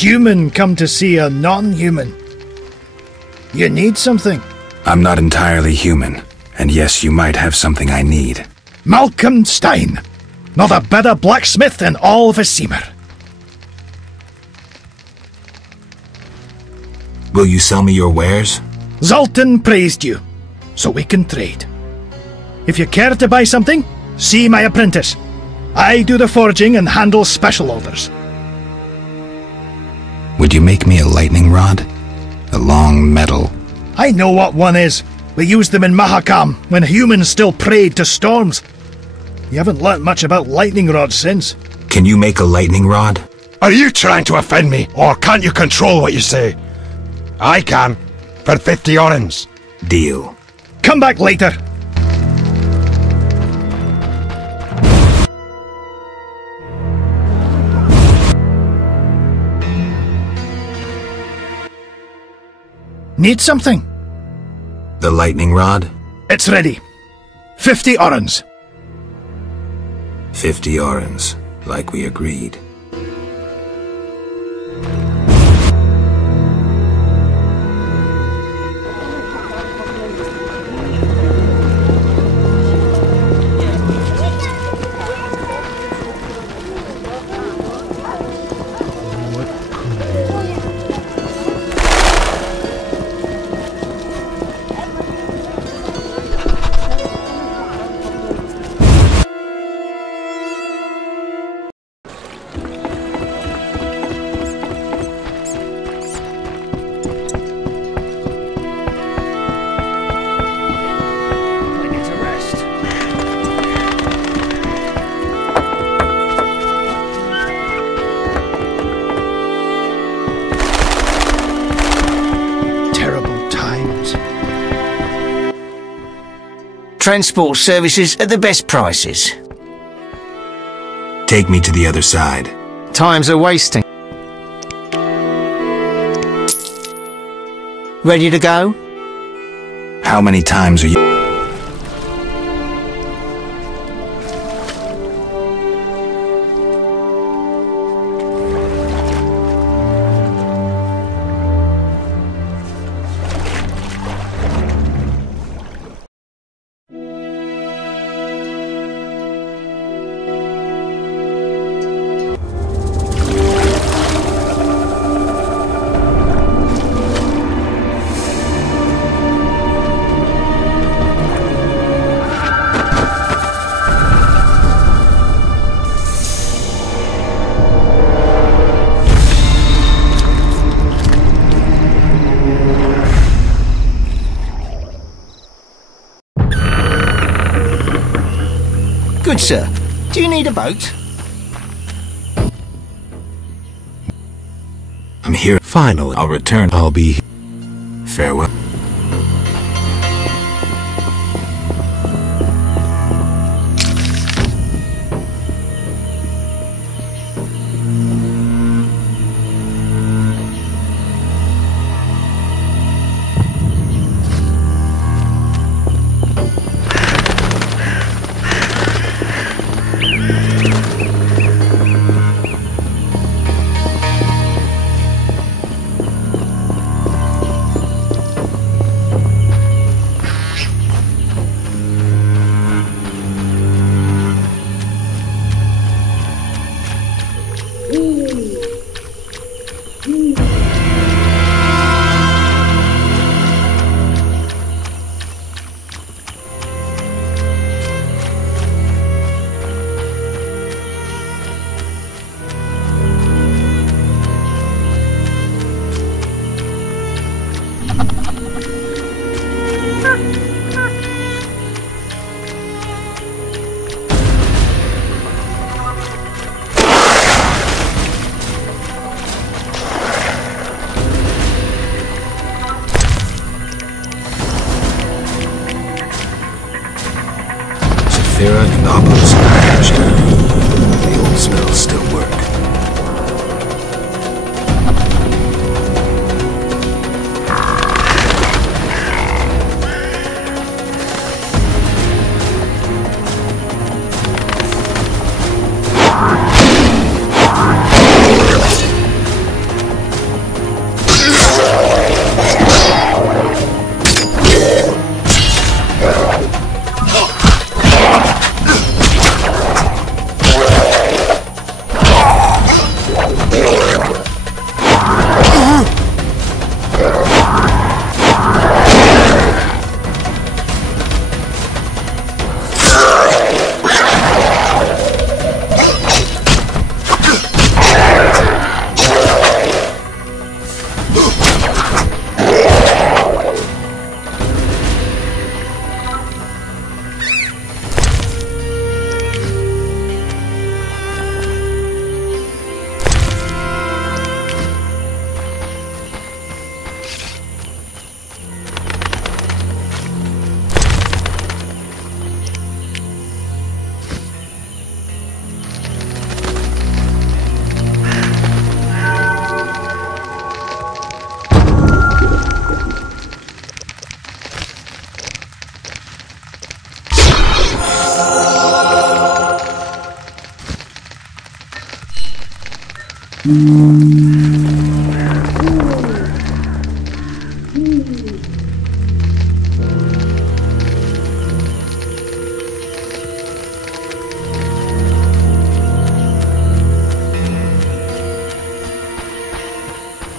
Human come to see a non-human. You need something? I'm not entirely human, and yes, you might have something I need. Malcolm Stein, not a better blacksmith in all Vizima. Will you sell me your wares? Zoltan praised you, so we can trade. If you care to buy something, see my apprentice. I do the forging and handle special orders. Would you make me a lightning rod? A long metal? I know what one is. We used them in Mahakam when humans still prayed to storms. You haven't learnt much about lightning rods since. Can you make a lightning rod? Are you trying to offend me, or can't you control what you say? I can, for 50 orens. Deal. Come back later. Need something? The lightning rod? It's ready. 50 orens. 50 orens, like we agreed. Transport services at the best prices. Take me to the other side. Times are wasting. Ready to go? How many times are you... Good, sir. Do you need a boat? I'm here. Finally, I'll return. I'll be here. Farewell. Thera and Obelisk patched. The old spells still work.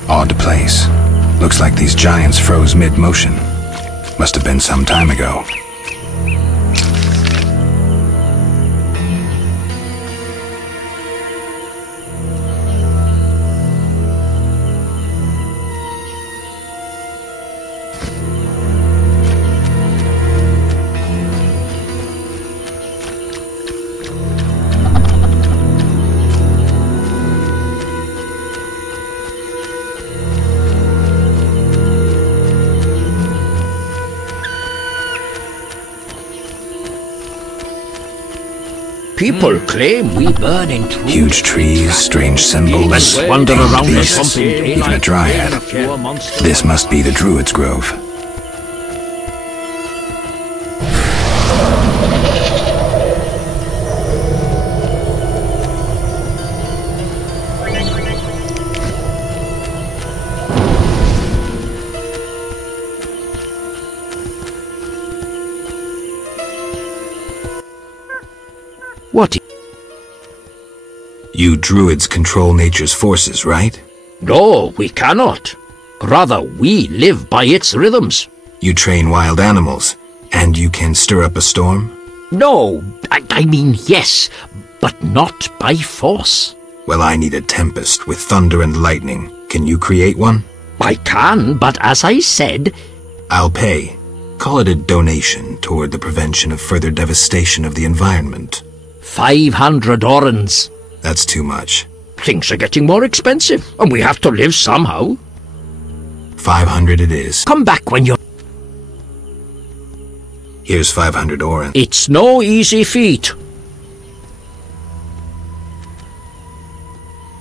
Odd place. Looks like these giants froze mid-motion. Must have been some time ago. People claim we burn in trees. Huge trees, strange symbols, Let's wander around the beasts, pumping even a dryad. This must be the druid's grove. What? You druids control nature's forces, right? No, we cannot. Rather, we live by its rhythms. You train wild animals, and you can stir up a storm? No, I mean yes, but not by force. Well, I need a tempest with thunder and lightning. Can you create one? I can, but as I said... I'll pay. Call it a donation toward the prevention of further devastation of the environment. 500 orens. That's too much. Things are getting more expensive, and we have to live somehow. 500 it is. Come back when you're... Here's 500 oren. It's no easy feat.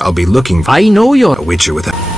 I'll be looking for I know you're... a witcher with a...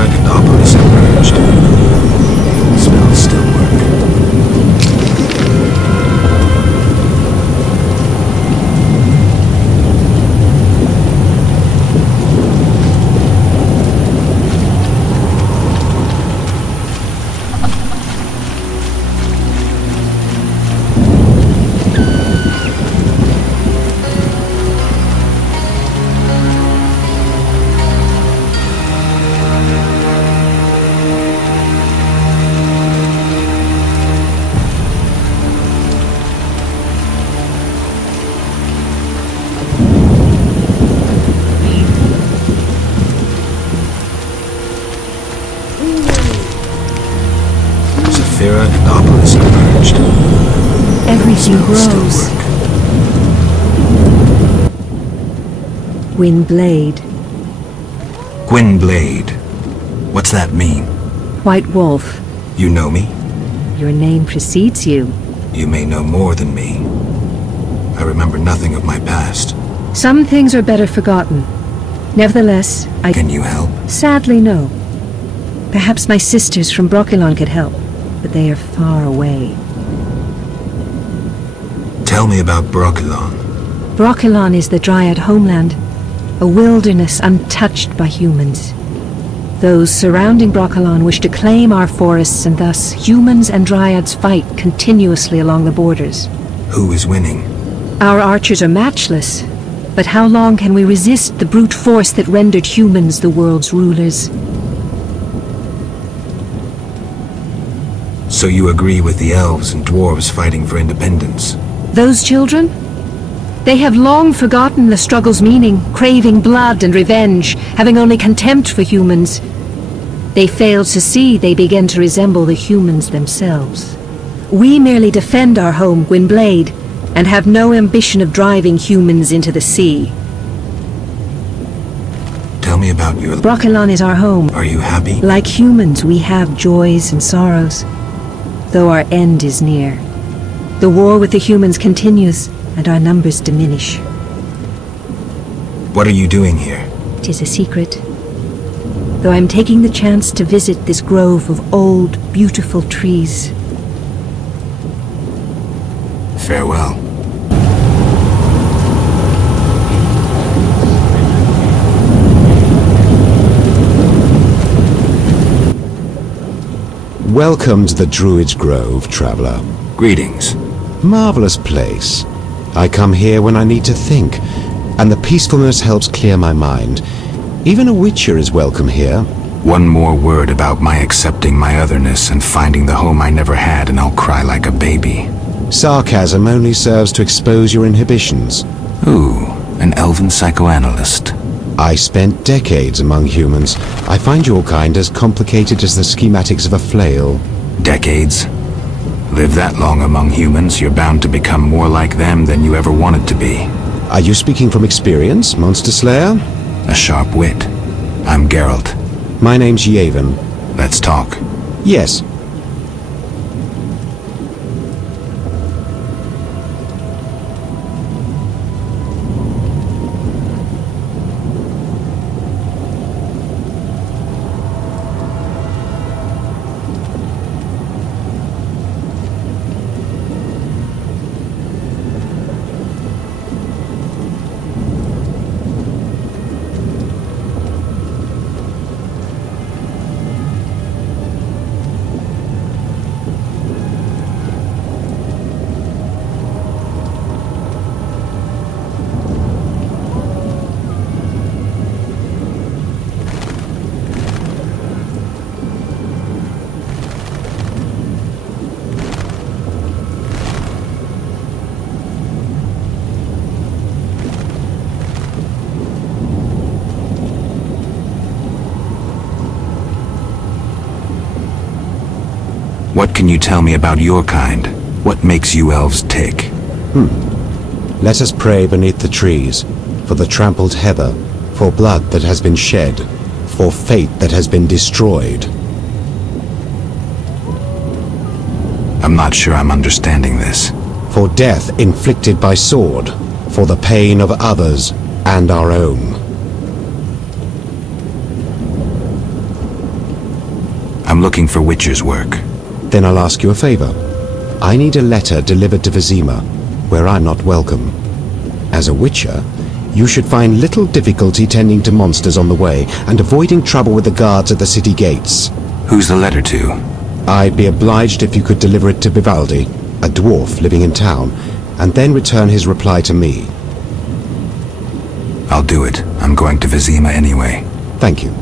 Arachnopolis emerged. Spells still work. Arachnopolis emerged. Everything grows. Gwynblade. Gwynblade. What's that mean? White Wolf. You know me? Your name precedes you. You may know more than me. I remember nothing of my past. Some things are better forgotten. Nevertheless, Can you help? Sadly, no. Perhaps my sisters from Brokilon could help, but they are far away. Tell me about Brokilon. Brokilon is the Dryad homeland, a wilderness untouched by humans. Those surrounding Brokilon wish to claim our forests, and thus humans and Dryads fight continuously along the borders. Who is winning? Our archers are matchless, but how long can we resist the brute force that rendered humans the world's rulers? So you agree with the elves and dwarves fighting for independence? Those children? They have long forgotten the struggle's meaning, craving blood and revenge, having only contempt for humans. They fail to see they begin to resemble the humans themselves. We merely defend our home, Gwynblade, and have no ambition of driving humans into the sea. Tell me about your... Brokilon is our home. Are you happy? Like humans, we have joys and sorrows, though our end is near. The war with the humans continues, and our numbers diminish. What are you doing here? It is a secret. Though I'm taking the chance to visit this grove of old, beautiful trees. Farewell. Welcome to the Druid's Grove, traveler. Greetings. Marvelous place. I come here when I need to think, and the peacefulness helps clear my mind. Even a witcher is welcome here. One more word about my accepting my otherness and finding the home I never had, and I'll cry like a baby. Sarcasm only serves to expose your inhibitions. Ooh, an elven psychoanalyst. I spent decades among humans. I find your kind as complicated as the schematics of a flail. Decades? Live that long among humans, you're bound to become more like them than you ever wanted to be. Are you speaking from experience, Monster Slayer? A sharp wit. I'm Geralt. My name's Yaevinn. Let's talk. Yes. What can you tell me about your kind? What makes you elves tick? Let us pray beneath the trees, for the trampled heather, for blood that has been shed, for fate that has been destroyed. I'm not sure I'm understanding this. For death inflicted by sword, for the pain of others and our own. I'm looking for witcher's work. Then I'll ask you a favor. I need a letter delivered to Vizima, where I'm not welcome. As a witcher, you should find little difficulty tending to monsters on the way and avoiding trouble with the guards at the city gates. Who's the letter to? I'd be obliged if you could deliver it to Vivaldi, a dwarf living in town, and then return his reply to me. I'll do it. I'm going to Vizima anyway. Thank you.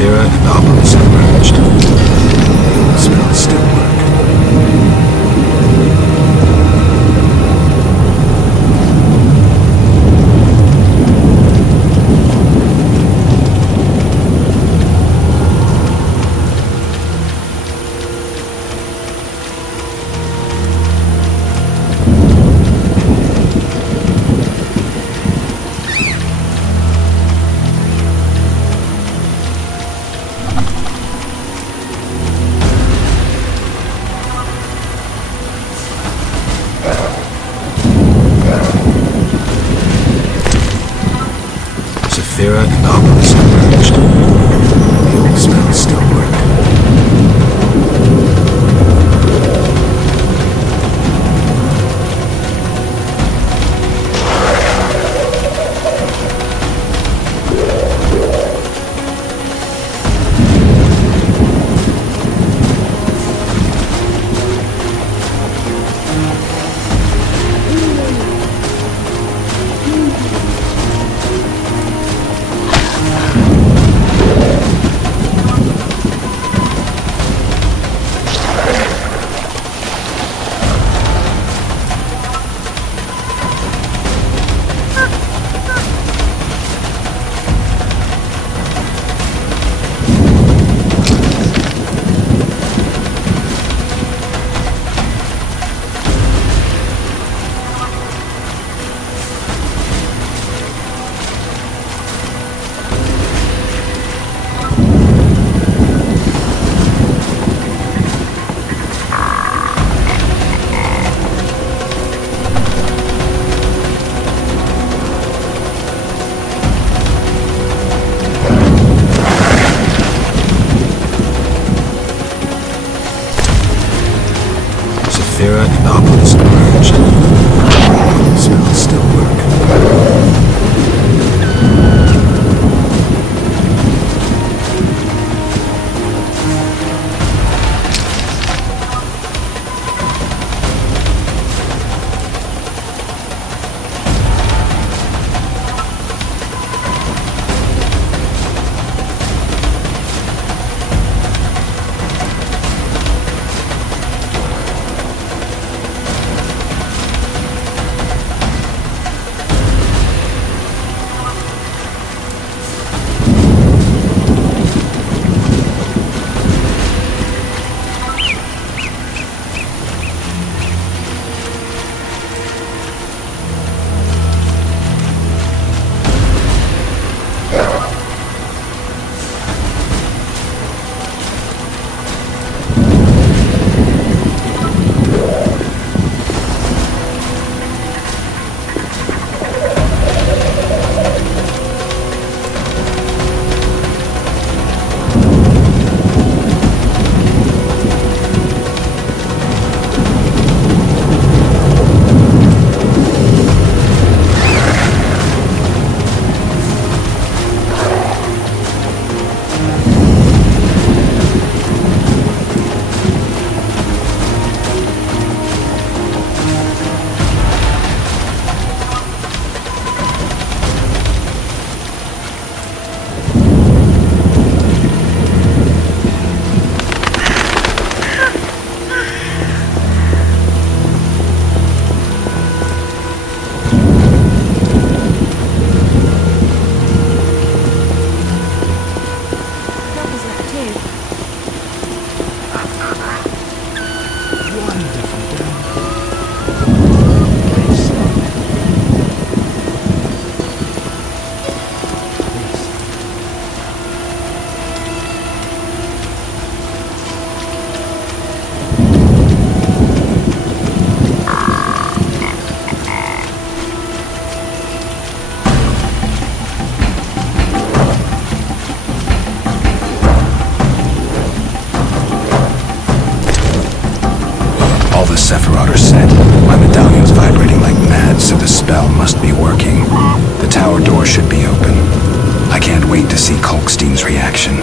Anomalous emerged. The spells still work. Anomalous emerged. The old spells still work. Anomalous emerged. The spells still work. Sephiroth are set. My medallion's vibrating like mad, so the spell must be working. The tower door should be open. I can't wait to see Kalkstein's reaction.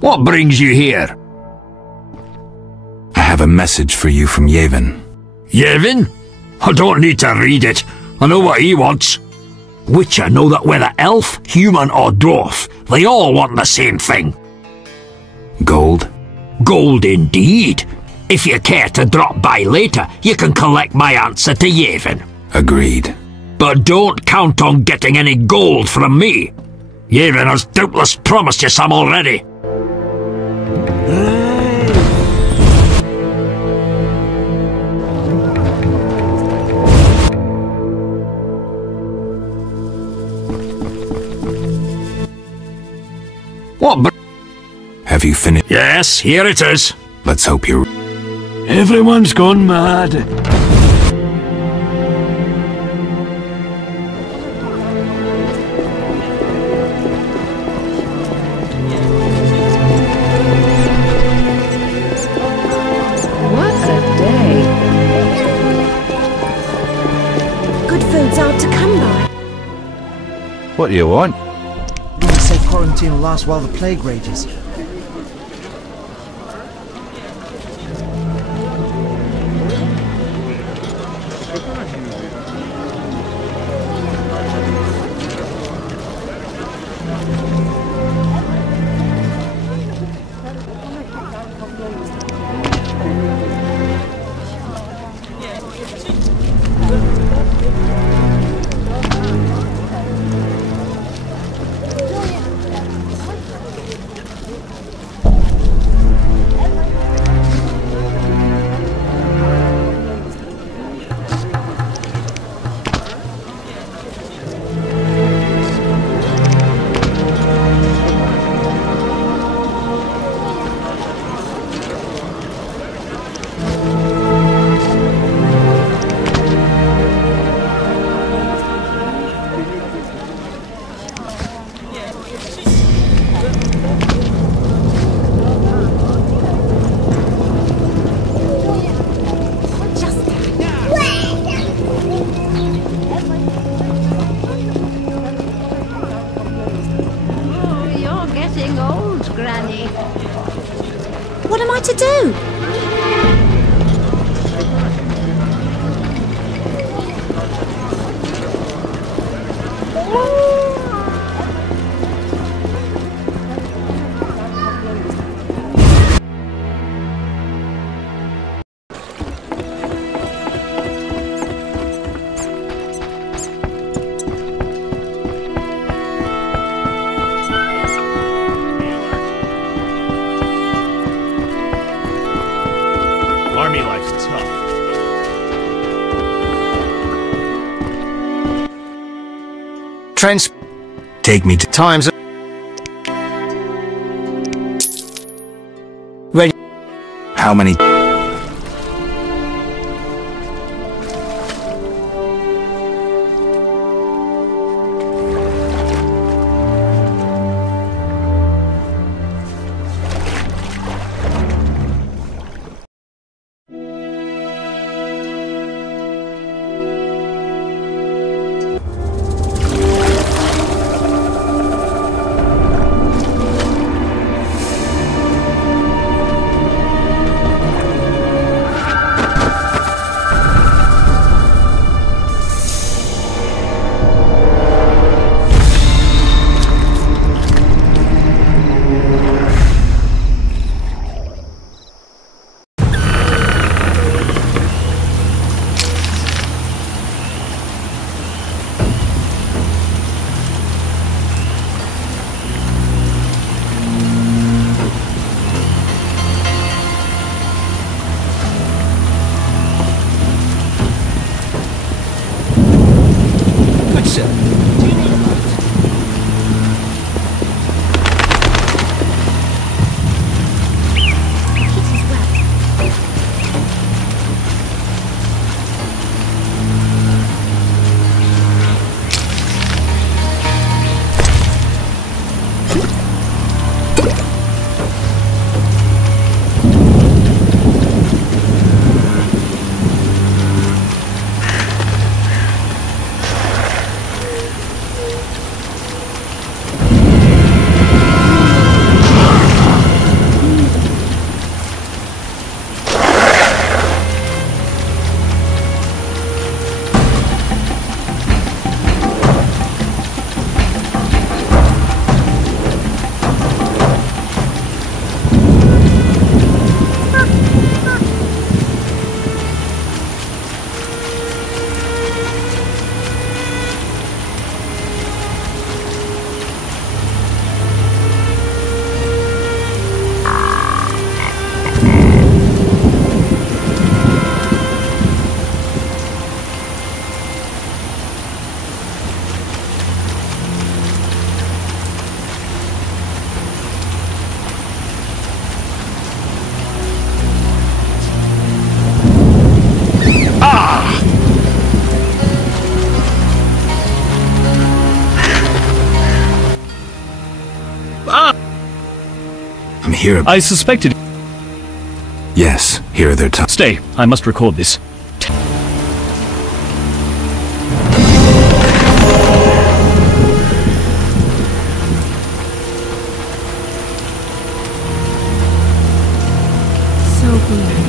What brings you here? I have a message for you from Yaevinn. Yaevinn? I don't need to read it. I know what he wants. Witcher know that whether elf, human or dwarf, they all want the same thing. Gold? Gold indeed. If you care to drop by later, you can collect my answer to Yaevinn. Agreed. But don't count on getting any gold from me. Yaevinn has doubtless promised you some already. What? Have you finished? Yes, here it is. Let's hope you're... Everyone's gone mad. What a day. Good food's hard to come by. What do you want? They say quarantine will last while the plague rages. Army life's tough. Take me to Times. Ready. how many? I'm here. I suspected. Yes, here are their tongues. Stay, I must record this. So good.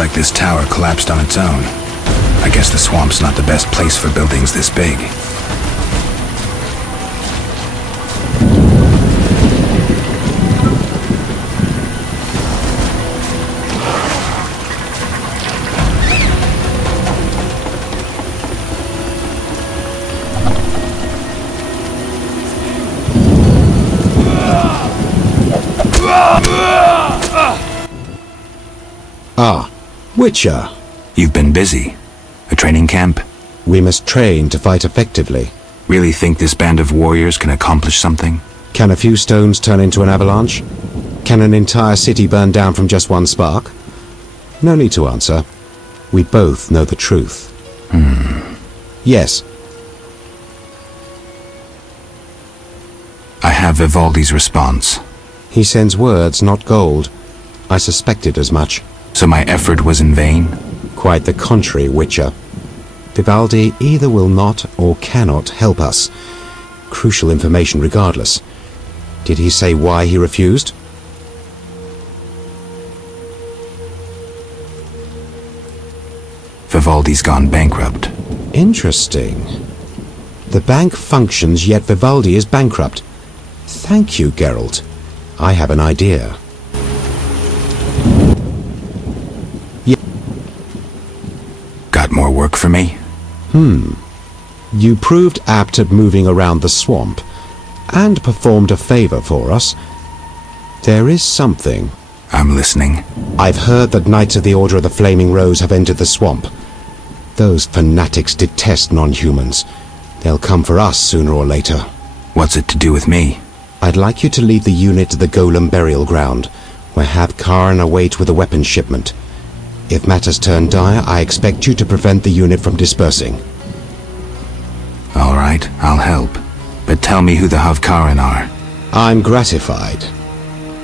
like this tower collapsed on its own. I guess the swamp's not the best place for buildings this big. Ah, Witcher. You've been busy. A training camp? We must train to fight effectively. Really think this band of warriors can accomplish something? Can a few stones turn into an avalanche? Can an entire city burn down from just one spark? No need to answer. We both know the truth. Yes. I have Vivaldi's response. He sends words, not gold. I suspected as much. So my effort was in vain? Quite the contrary, Witcher. Vivaldi either will not or cannot help us. Crucial information regardless. Did he say why he refused? Vivaldi's gone bankrupt. Interesting. The bank functions, yet Vivaldi is bankrupt. Thank you, Geralt. I have an idea. Got more work for me? You proved apt at moving around the swamp, and performed a favor for us. There is something. I'm listening. I've heard that Knights of the Order of the Flaming Rose have entered the swamp. Those fanatics detest non-humans. They'll come for us sooner or later. What's it to do with me? I'd like you to lead the unit to the Golem burial ground, where Karn await with a weapons shipment. If matters turn dire, I expect you to prevent the unit from dispersing. All right, I'll help. But tell me who the Havkaran are. I'm gratified.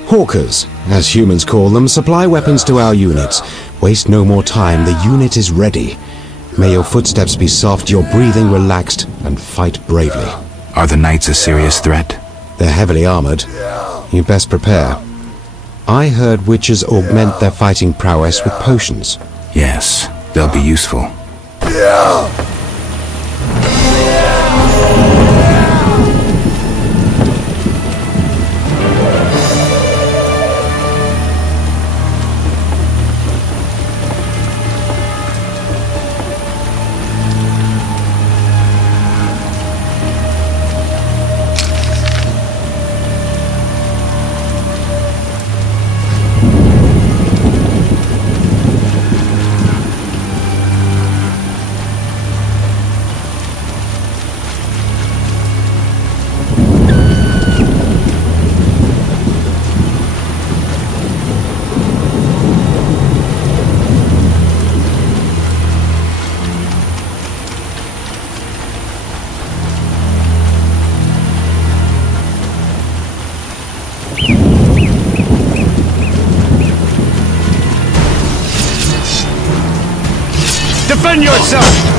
Hawkers, as humans call them, supply weapons to our units. Waste no more time, the unit is ready. May your footsteps be soft, your breathing relaxed, and fight bravely. Are the knights a serious threat? They're heavily armored. You best prepare. I heard witches augment their fighting prowess with potions. Yes, they'll be useful. Defend yourself!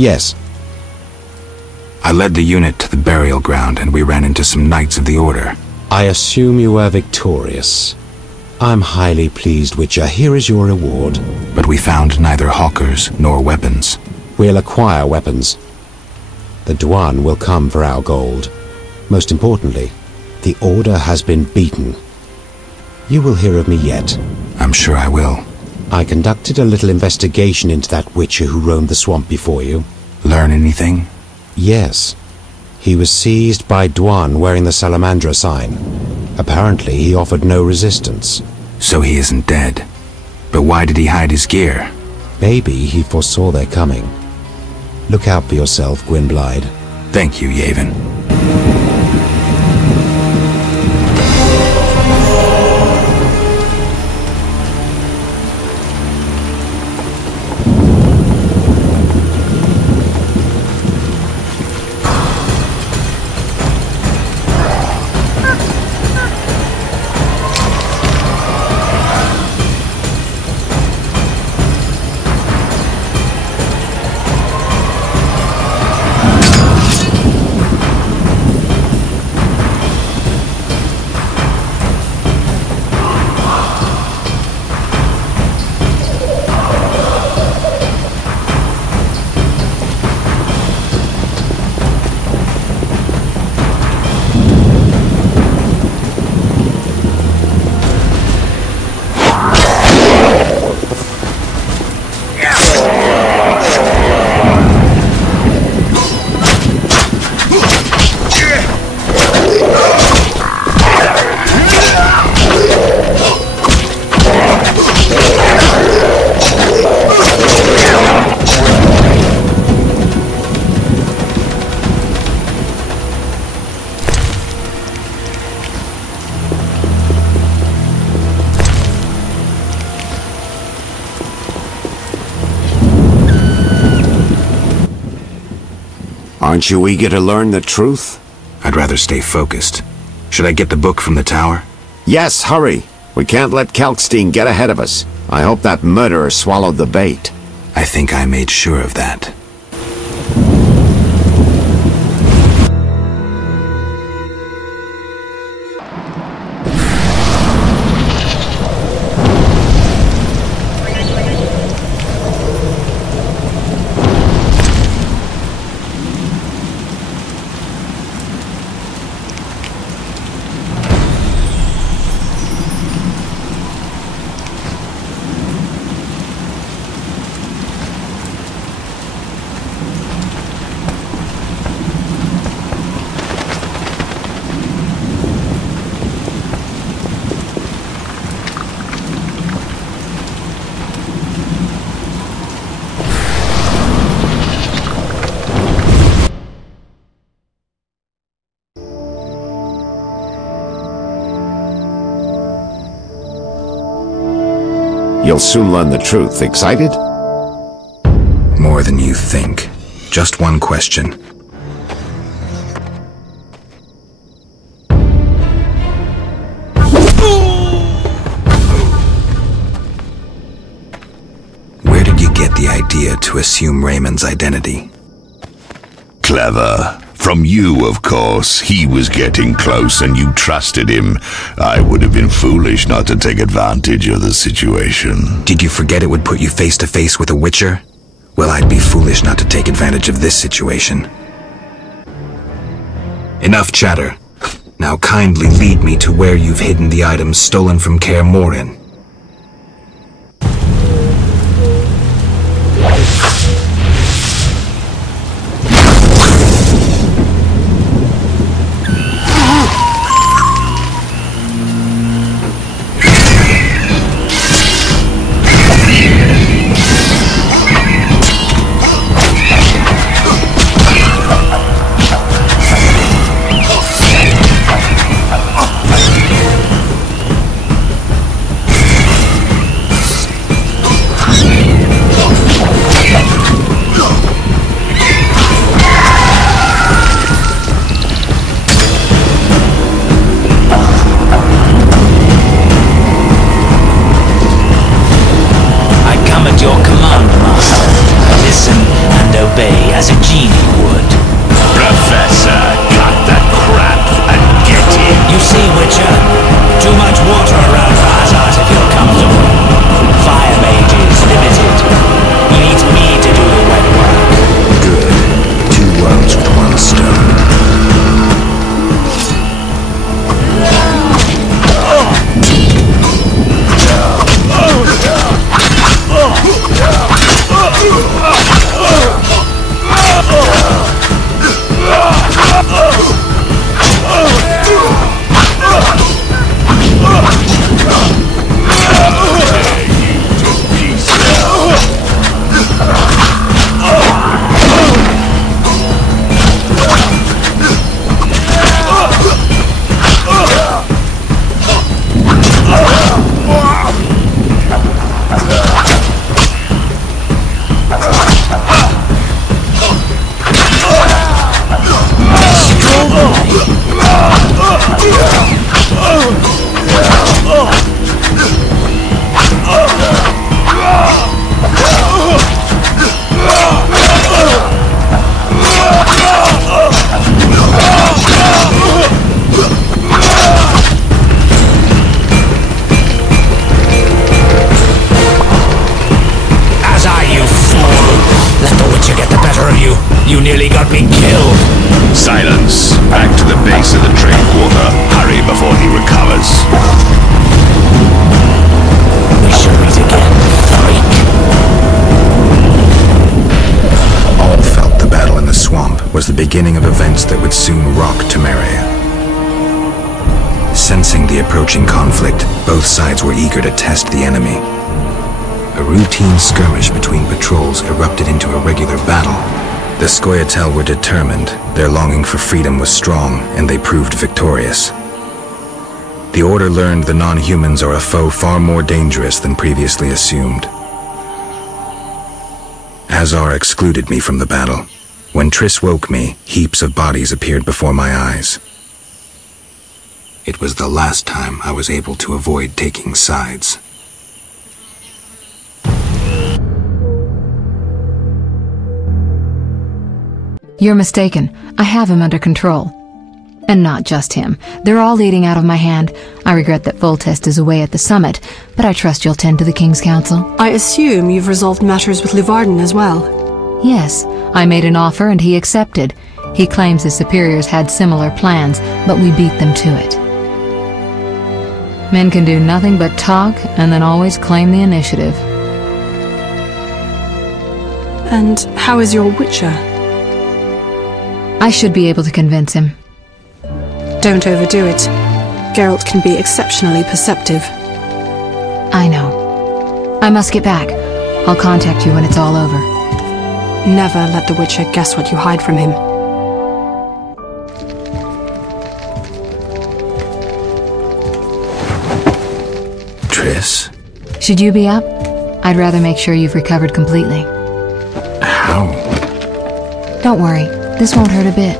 Yes. I led the unit to the burial ground and we ran into some knights of the Order. I assume you were victorious. I'm highly pleased, Witcher. Here is your reward. But we found neither hawkers nor weapons. We'll acquire weapons. The Dwarven will come for our gold. Most importantly, the Order has been beaten. You will hear of me yet. I'm sure I will. I conducted a little investigation into that Witcher who roamed the swamp before you. Learn anything? Yes. He was seized by Dwarven wearing the Salamandra sign. Apparently he offered no resistance. So he isn't dead. But why did he hide his gear? Maybe he foresaw their coming. Look out for yourself, Gwynblyde. Thank you, Yaevinn. Aren't you eager to learn the truth? I'd rather stay focused. Should I get the book from the tower? Yes, hurry. We can't let Kalkstein get ahead of us. I hope that murderer swallowed the bait. I think I made sure of that. You'll soon learn the truth. Excited? More than you think. Just one question. Where did you get the idea to assume Raymond's identity? Clever. From you, of course. He was getting close and you trusted him. I would have been foolish not to take advantage of the situation. Did you forget it would put you face to face with a Witcher? Well, I'd be foolish not to take advantage of this situation. Enough chatter. Now kindly lead me to where you've hidden the items stolen from Kaer Morhen. Silence! Back to the base of the trade quarter. Hurry before he recovers. We shall meet again, freak. All felt the battle in the swamp was the beginning of events that would soon rock Temeria. Sensing the approaching conflict, both sides were eager to test the enemy. A routine skirmish between patrols erupted into a regular battle. The scoia'tael were determined, their longing for freedom was strong, and they proved victorious. The Order learned the non-humans are a foe far more dangerous than previously assumed. Azar excluded me from the battle. When Triss woke me, heaps of bodies appeared before my eyes. It was the last time I was able to avoid taking sides. You're mistaken. I have him under control. And not just him. They're all leading out of my hand. I regret that Voltest is away at the summit, but I trust you'll tend to the King's Council. I assume you've resolved matters with Livarden as well. Yes, I made an offer and he accepted. He claims his superiors had similar plans, but we beat them to it. Men can do nothing but talk and then always claim the initiative. And how is your Witcher? I should be able to convince him. Don't overdo it. Geralt can be exceptionally perceptive. I know. I must get back. I'll contact you when it's all over. Never let the Witcher guess what you hide from him. Triss? Should you be up? I'd rather make sure you've recovered completely. How? Don't worry. This won't hurt a bit.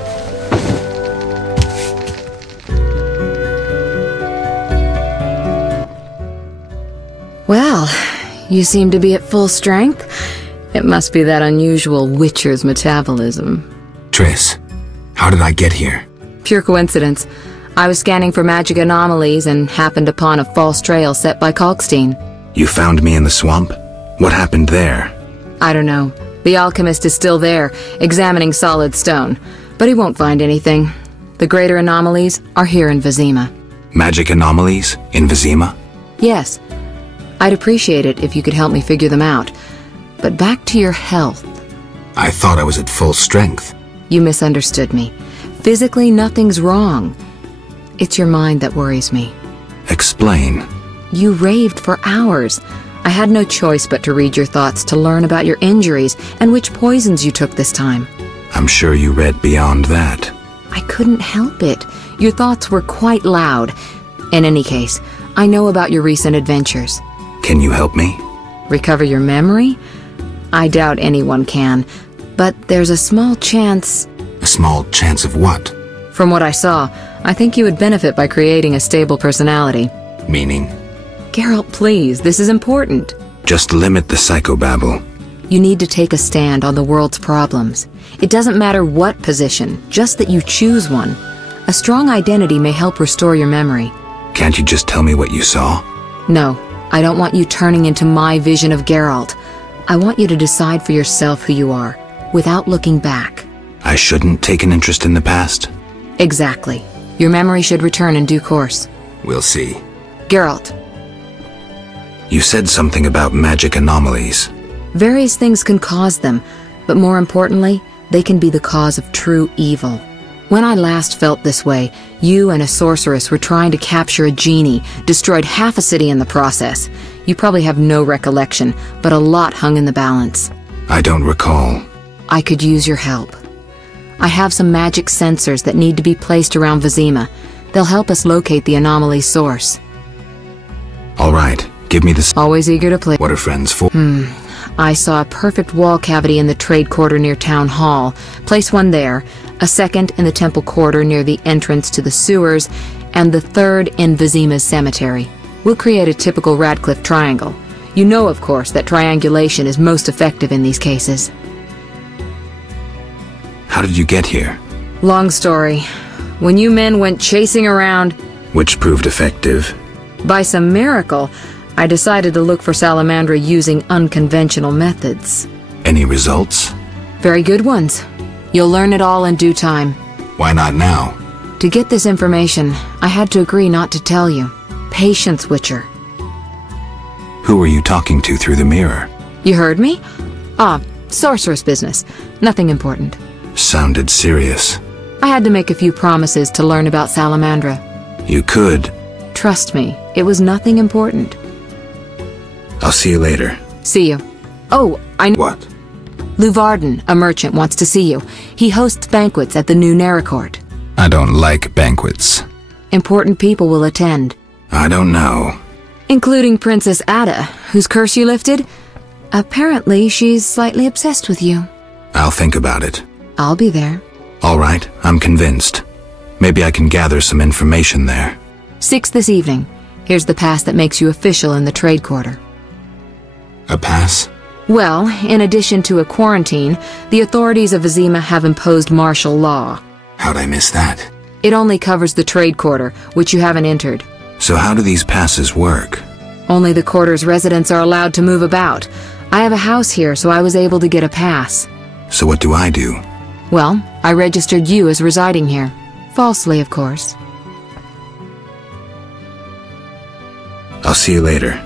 Well, you seem to be at full strength. It must be that unusual Witcher's metabolism. Triss, how did I get here? Pure coincidence. I was scanning for magic anomalies and happened upon a false trail set by Kalkstein. You found me in the swamp? What happened there? I don't know. The alchemist is still there, examining solid stone, but he won't find anything. The greater anomalies are here in Vizima. Magic anomalies? In Vizima? Yes. I'd appreciate it if you could help me figure them out. But back to your health. I thought I was at full strength. You misunderstood me. Physically, nothing's wrong. It's your mind that worries me. Explain. You raved for hours. I had no choice but to read your thoughts to learn about your injuries and which poisons you took this time. I'm sure you read beyond that. I couldn't help it. Your thoughts were quite loud. In any case, I know about your recent adventures. Can you help me? Recover your memory? I doubt anyone can, but there's a small chance... A small chance of what? From what I saw, I think you would benefit by creating a stable personality. Meaning? Geralt, please, this is important. Just limit the psychobabble. You need to take a stand on the world's problems. It doesn't matter what position, just that you choose one. A strong identity may help restore your memory. Can't you just tell me what you saw? No, I don't want you turning into my vision of Geralt. I want you to decide for yourself who you are, without looking back. I shouldn't take an interest in the past? Exactly. Your memory should return in due course. We'll see. Geralt. You said something about magic anomalies. Various things can cause them, but more importantly, they can be the cause of true evil. When I last felt this way, you and a sorceress were trying to capture a genie, destroyed half a city in the process. You probably have no recollection, but a lot hung in the balance. I don't recall. I could use your help. I have some magic sensors that need to be placed around Vizima. They'll help us locate the anomaly's source. All right, give me the... Always eager to play. What are friends for? I saw a perfect wall cavity in the trade quarter near Town Hall. Place one there, a second in the temple quarter near the entrance to the sewers, and the third in Vizima's cemetery. We'll create a typical Radcliffe triangle. You know, of course, that triangulation is most effective in these cases. How did you get here? Long story. When you men went chasing around... Which proved effective. By some miracle, I decided to look for Salamandra using unconventional methods. Any results? Very good ones. You'll learn it all in due time. Why not now? To get this information, I had to agree not to tell you. Patience, Witcher. Who were you talking to through the mirror? You heard me? Ah, sorceress business. Nothing important. Sounded serious. I had to make a few promises to learn about Salamandra. You could. Trust me, it was nothing important. I'll see you later. See you. Oh, What? Luvarden, a merchant, wants to see you. He hosts banquets at the new Neracourt. I don't like banquets. Important people will attend. I don't know. Including Princess Ada, whose curse you lifted. Apparently, she's slightly obsessed with you. I'll think about it. I'll be there. All right, I'm convinced. Maybe I can gather some information there. 6 this evening. Here's the pass that makes you official in the trade quarter. A pass? Well, in addition to a quarantine, the authorities of Vizima have imposed martial law. How'd I miss that? It only covers the trade quarter, which you haven't entered. So how do these passes work? Only the quarter's residents are allowed to move about. I have a house here, so I was able to get a pass. So what do I do? Well, I registered you as residing here. Falsely, of course. I'll see you later.